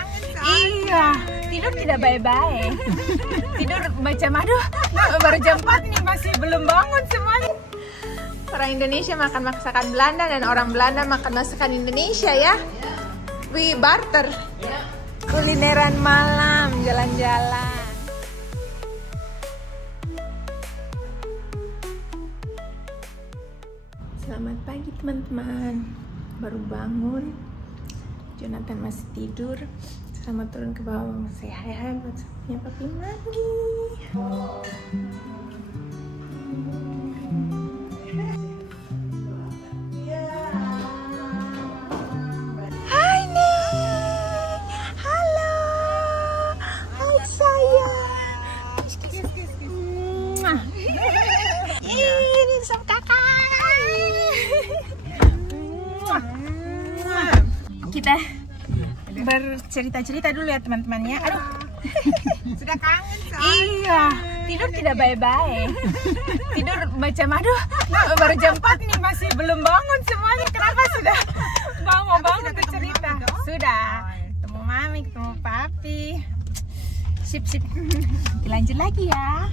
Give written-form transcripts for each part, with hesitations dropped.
kangen soalnya. Iya, tidur tidak baik-baik. Tidur macam aduh, baru jam 4 nih masih belum bangun semuanya. Orang Indonesia makan masakan Belanda dan orang Belanda makan masakan Indonesia ya. We barter. Kulineran malam, jalan-jalan. Selamat pagi teman-teman. Baru bangun. Jonathan masih tidur. Selamat turun ke bawah. Say hai buat punya papi mandi. Hai Neng. Halo. Hai sayang. Ini sama kakak. Kita bercerita-cerita dulu ya teman-temannya. Aduh, Sudah kangen soalnya. iya, tidur tidak baik-baik. Tidur macam aduh, baru jam 4 nih masih belum bangun semuanya. Kenapa sudah mau bangun ke cerita? Sudah, ketemu mami, ketemu papi. Sip. Dilanjut lagi ya.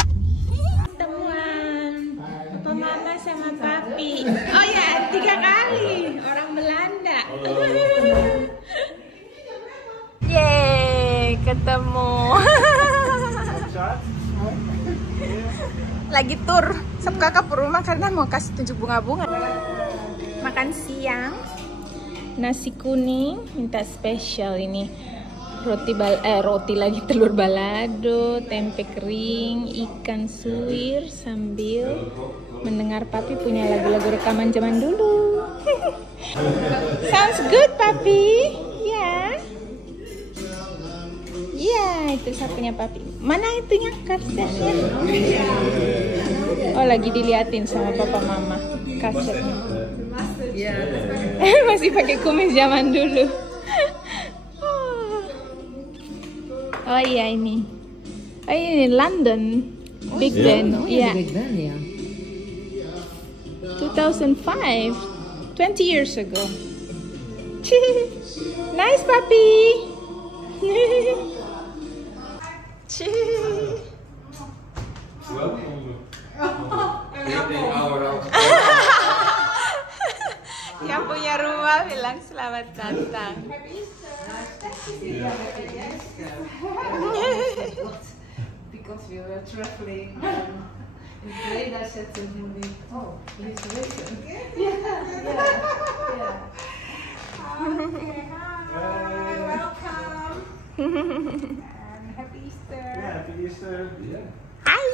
Teman, papa mama sama papi. Oh ya, 3 kali orang Belanda. Yeay, ketemu. Lagi tur Sab kakak ke rumah karena mau kasih tunjuk bunga-bunga. Makan siang, nasi kuning, minta spesial ini. Roti lagi, telur balado, tempe kering, ikan suwir sambil mendengar papi punya lagu-lagu rekaman zaman dulu. Sounds good papi. Ya. Iya, itu sapunya papi. Mana itunya kasetnya? Oh, lagi diliatin sama papa mama kasetnya. Masih pakai kumis zaman dulu. Oh iya ini. Oh ini London Big Ben. Iya. Big Ben ya. 2005. 20 years ago. Nice papi. Yang punya rumah bilang selamat datang. Because we were traveling in Breda said to me, oh, he's waiting. Yeah. Okay, hi, welcome. And happy Easter. Yeah, happy Easter. Yeah. Hai.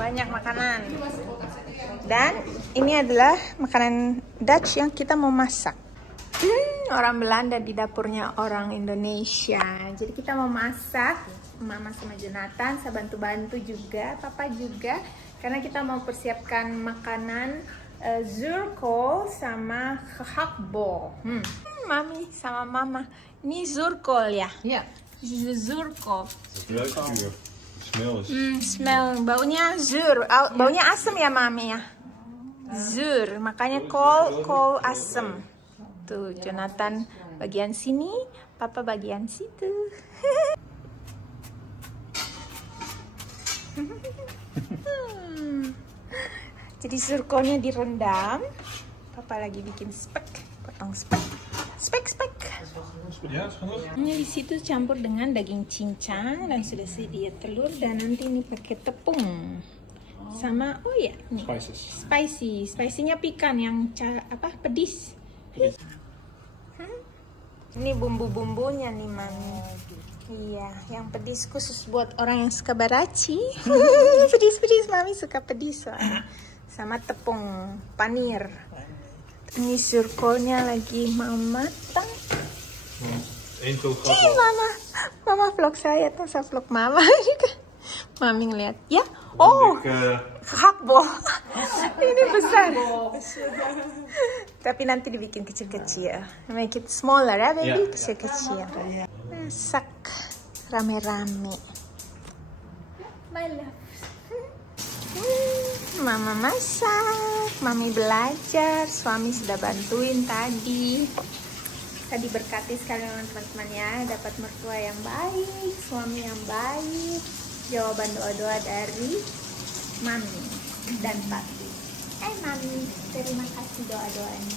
Banyak makanan. Dan ini adalah makanan Dutch yang kita mau masak. Orang Belanda di dapurnya orang Indonesia. Jadi kita mau masak, mama sama Jonathan, saya bantu-bantu juga, papa juga, karena kita mau persiapkan makanan zurkol sama gehaktbal. Mami sama mama, ini zurkol ya? Iya. Zurkol. Smell is. Smell, baunya baunya asem ya mami ya? Zur, makanya kol asem. Tuh, Jonathan bagian sini, papa bagian situ. Jadi zurkolnya direndam. Papa lagi bikin spek, potong spek. Ja, is genoeg. Ini di situ campur dengan daging cincang dan sudah sedia telur dan nanti ini pakai tepung sama ini Spices. spicy-nya pikan yang pedis. Ini bumbu-bumbunya nih mami. Iya, yang pedis khusus buat orang yang suka baraci. Pedis mami suka pedis soalnya. Sama tepung panir. Ini zurkolnya lagi mau matang. Mama vlog saya tuh, saya vlog mama juga. Mami ngeliat, ya. Oh, gehaktbal. Ini besar. Tapi nanti dibikin kecil-kecil. Make it smaller ya, baby. Kecil-kecil. Masak. rame-rame. My love. Mama masak, Mami belajar, suami sudah bantuin tadi. Tadi berkati sekali teman-teman ya, dapat mertua yang baik, suami yang baik, jawaban doa-doa dari Mami dan Papi. Mami, terima kasih doa-doanya.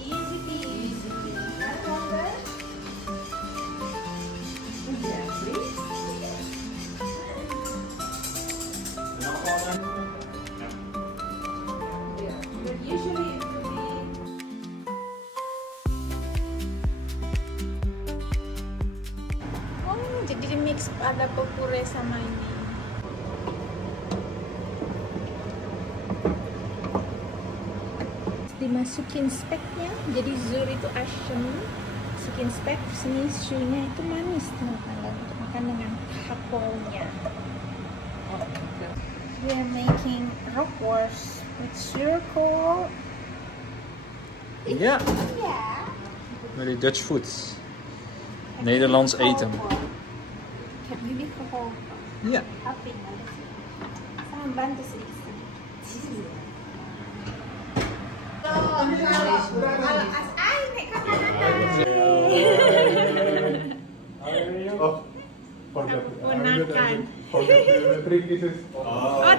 Easy peasy. Jadi di mix ada pepure sama ini. Dimasukin speknya, jadi zur itu asam, masukin spek, sini sunya itu manis teman-teman, untuk makan dengan kapolnya. We are making rockworst with circle. Ja. Met die Dutch food. Nederlands eten. Heb jullie geholpen? Ja. Helping us. Sama bantu sedikit. Ponakan. Oh,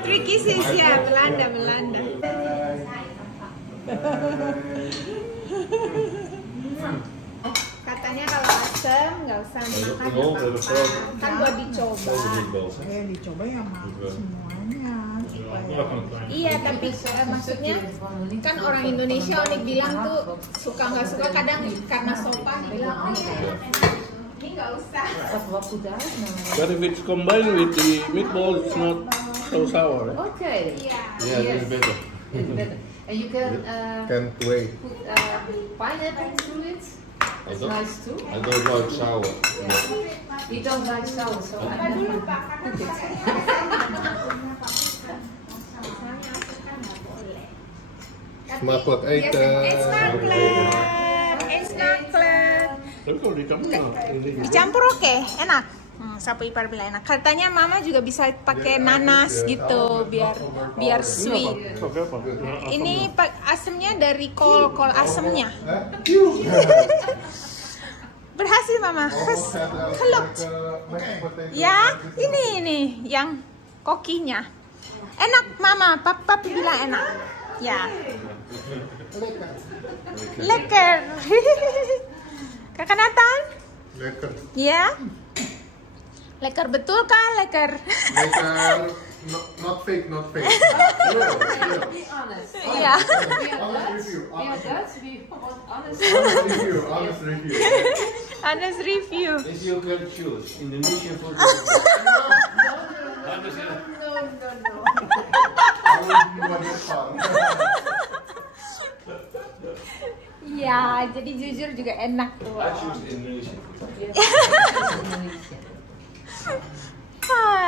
3 kisses ya, Belanda. Katanya kalau asam nggak usah makan apa-apa, kan buat dicoba. Dicoba ya semuanya. Iya, tapi maksudnya kan orang Indonesia unik bilang tuh suka nggak suka, kadang karena sopan bilang oh iya ini nggak usah. But if it's combined with the meatball, it's not so sour. Eh? Okay. Yeah, this is better. It's better. And you can Can't wait. put pineapple through it. That's don't- nice too. I don't like sour. You don't like sour, so I never cook it. Smakelijk eten. Tapi kalau dicampur, Dicampur oke, enak. Sapu ipar bilang enak. Katanya mama juga bisa pakai nanas gitu biar sweet. pakai apa? Ini asemnya dari kol asemnya. Berhasil mama. Keluk. Ya, ini yang kokinya. Enak mama, papi bilang enak. Ya. Lekker. Kakak Nathan? Lekker. Ya. Lekker betul kah? Lekker. Lekker. Not fake. Be honest. Iya. Honest review. We are Dutch, we want honest. Honest review. Honest review. Is you can choose Indonesian food. Ya, jadi jujur juga enak tuh. I choose Indonesian food.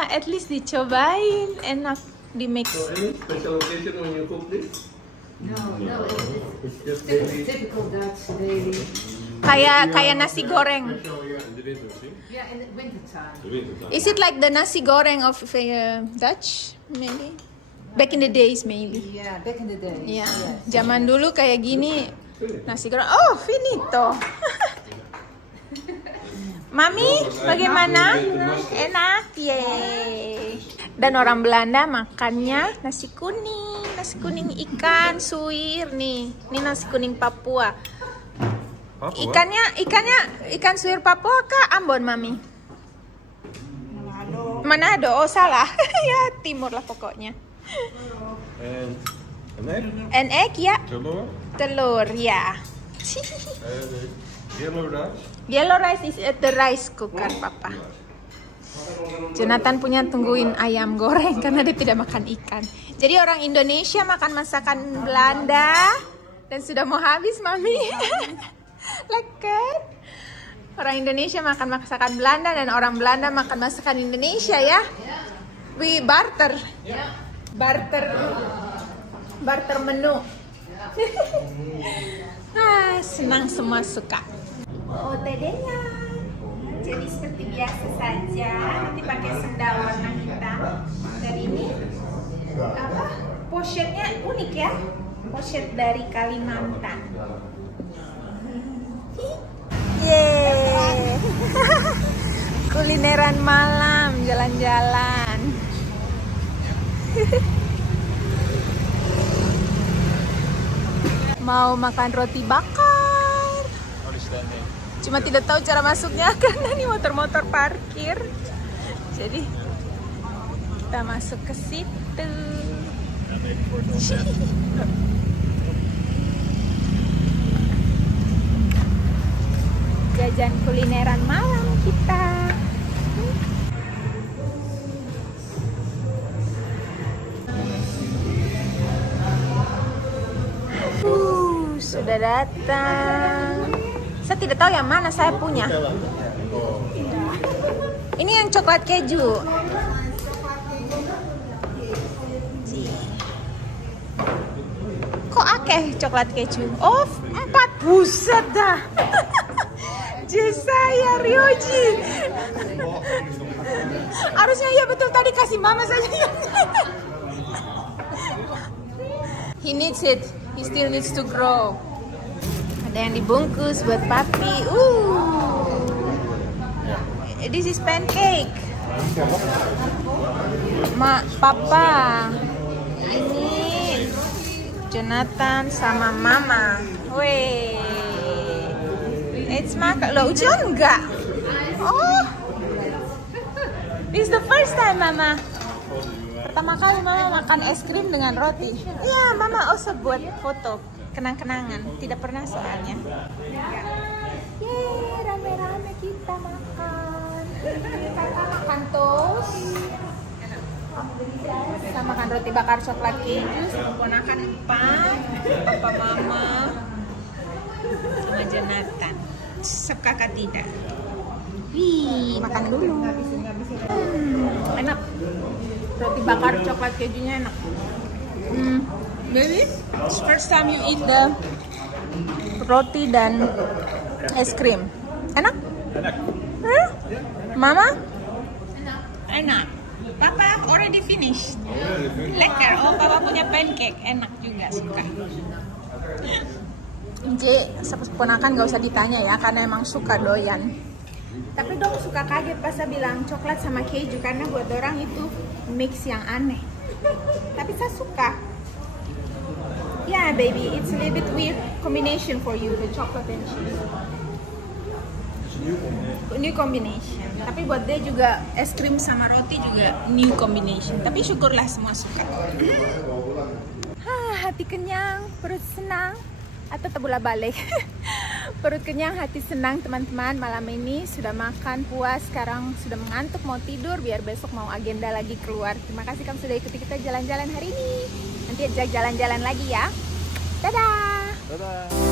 At least dicobain, enak di mix. So any special occasion when you cook this? No, It's just it's daily. typical Dutch daily. Kayak nasi goreng. In the winter, see? Yeah, in the winter time. The winter time. Is it like the nasi goreng of Dutch? Maybe. Back in the days, maybe. Yeah, back in the day. Ya, Yes. zaman dulu kayak gini nasi goreng. Oh, finito. Mami, bagaimana? Enak, yeay. Dan orang Belanda makannya nasi kuning ikan suwir nih. Ini nasi kuning Papua. Ikan suwir Papua kah Ambon, Mami? Manado. Oh, salah. Ya, timur lah pokoknya. And an egg. An egg, ya. Telur. Telur, ya. Yellow rice. Yellow rice is at the rice cooker, Papa. Jonathan punya tungguin ayam goreng karena dia tidak makan ikan. Jadi orang Indonesia makan masakan Belanda dan sudah mau habis, Mami. Lekker. Orang Indonesia makan masakan Belanda dan orang Belanda makan masakan Indonesia ya. We barter. Barter menu. Senang semua suka. Oh, tedenya. Jadi seperti biasa saja. Nanti pakai sendal warna hitam. Dan ini apa? Pochetnya unik ya. Pochet dari Kalimantan. Yeay. Kulineran malam, jalan-jalan. Mau makan roti bakar. Cuma tidak tahu cara masuknya karena ini motor-motor parkir. Jadi kita masuk ke situ. Jajan kulineran malam kita. Sudah datang. Saya tidak tahu yang mana saya punya. Ini yang coklat keju. Kok akeh coklat keju? Oh, 4. Buset dah. Jus saya Ryoji. Harusnya iya betul tadi kasih mama saja. He needs it. He still needs to grow. Ada yang dibungkus buat papi. This is pancake. Papa. Ini Jonathan sama mama. Weh. It's makan. Loh, Ujian enggak? Oh. This is the first time, Mama. Pertama kali Mama makan es krim dengan roti. Iya, Mama also buat foto kenang-kenangan. Tidak pernah soalnya. Yeay, rame-rame kita makan. Kita makan toast. Kita makan roti bakar coklat keju. Ponakan 4. Papa, Mama, sama Jonathan. Suka kah tidak? Wih, makan dulu. Enak. Roti bakar coklat kejunya enak. Baby, first time you eat the roti dan es krim. Enak? Enak. Mama? Enak. Papa already finished. Lekker. Oh, Papa punya pancake. Enak juga, suka. Seponakan gak usah ditanya ya, karena emang suka doyan. Tapi dong suka kaget pas saya bilang coklat sama keju, karena buat orang itu mix yang aneh. Tapi saya suka. Yeah baby, it's a little bit weird combination for you, the chocolate and cheese. New combination. Tapi buat dia juga es krim sama roti juga new combination. Tapi syukurlah semua suka. Hati kenyang, perut senang. Atau terbola balik. Perut kenyang, hati senang teman-teman. Malam ini sudah makan puas, sekarang sudah mengantuk mau tidur biar besok mau agenda lagi keluar. Terima kasih kamu sudah ikuti kita jalan-jalan hari ini. Nanti ajak jalan-jalan lagi ya. Dadah. Dadah.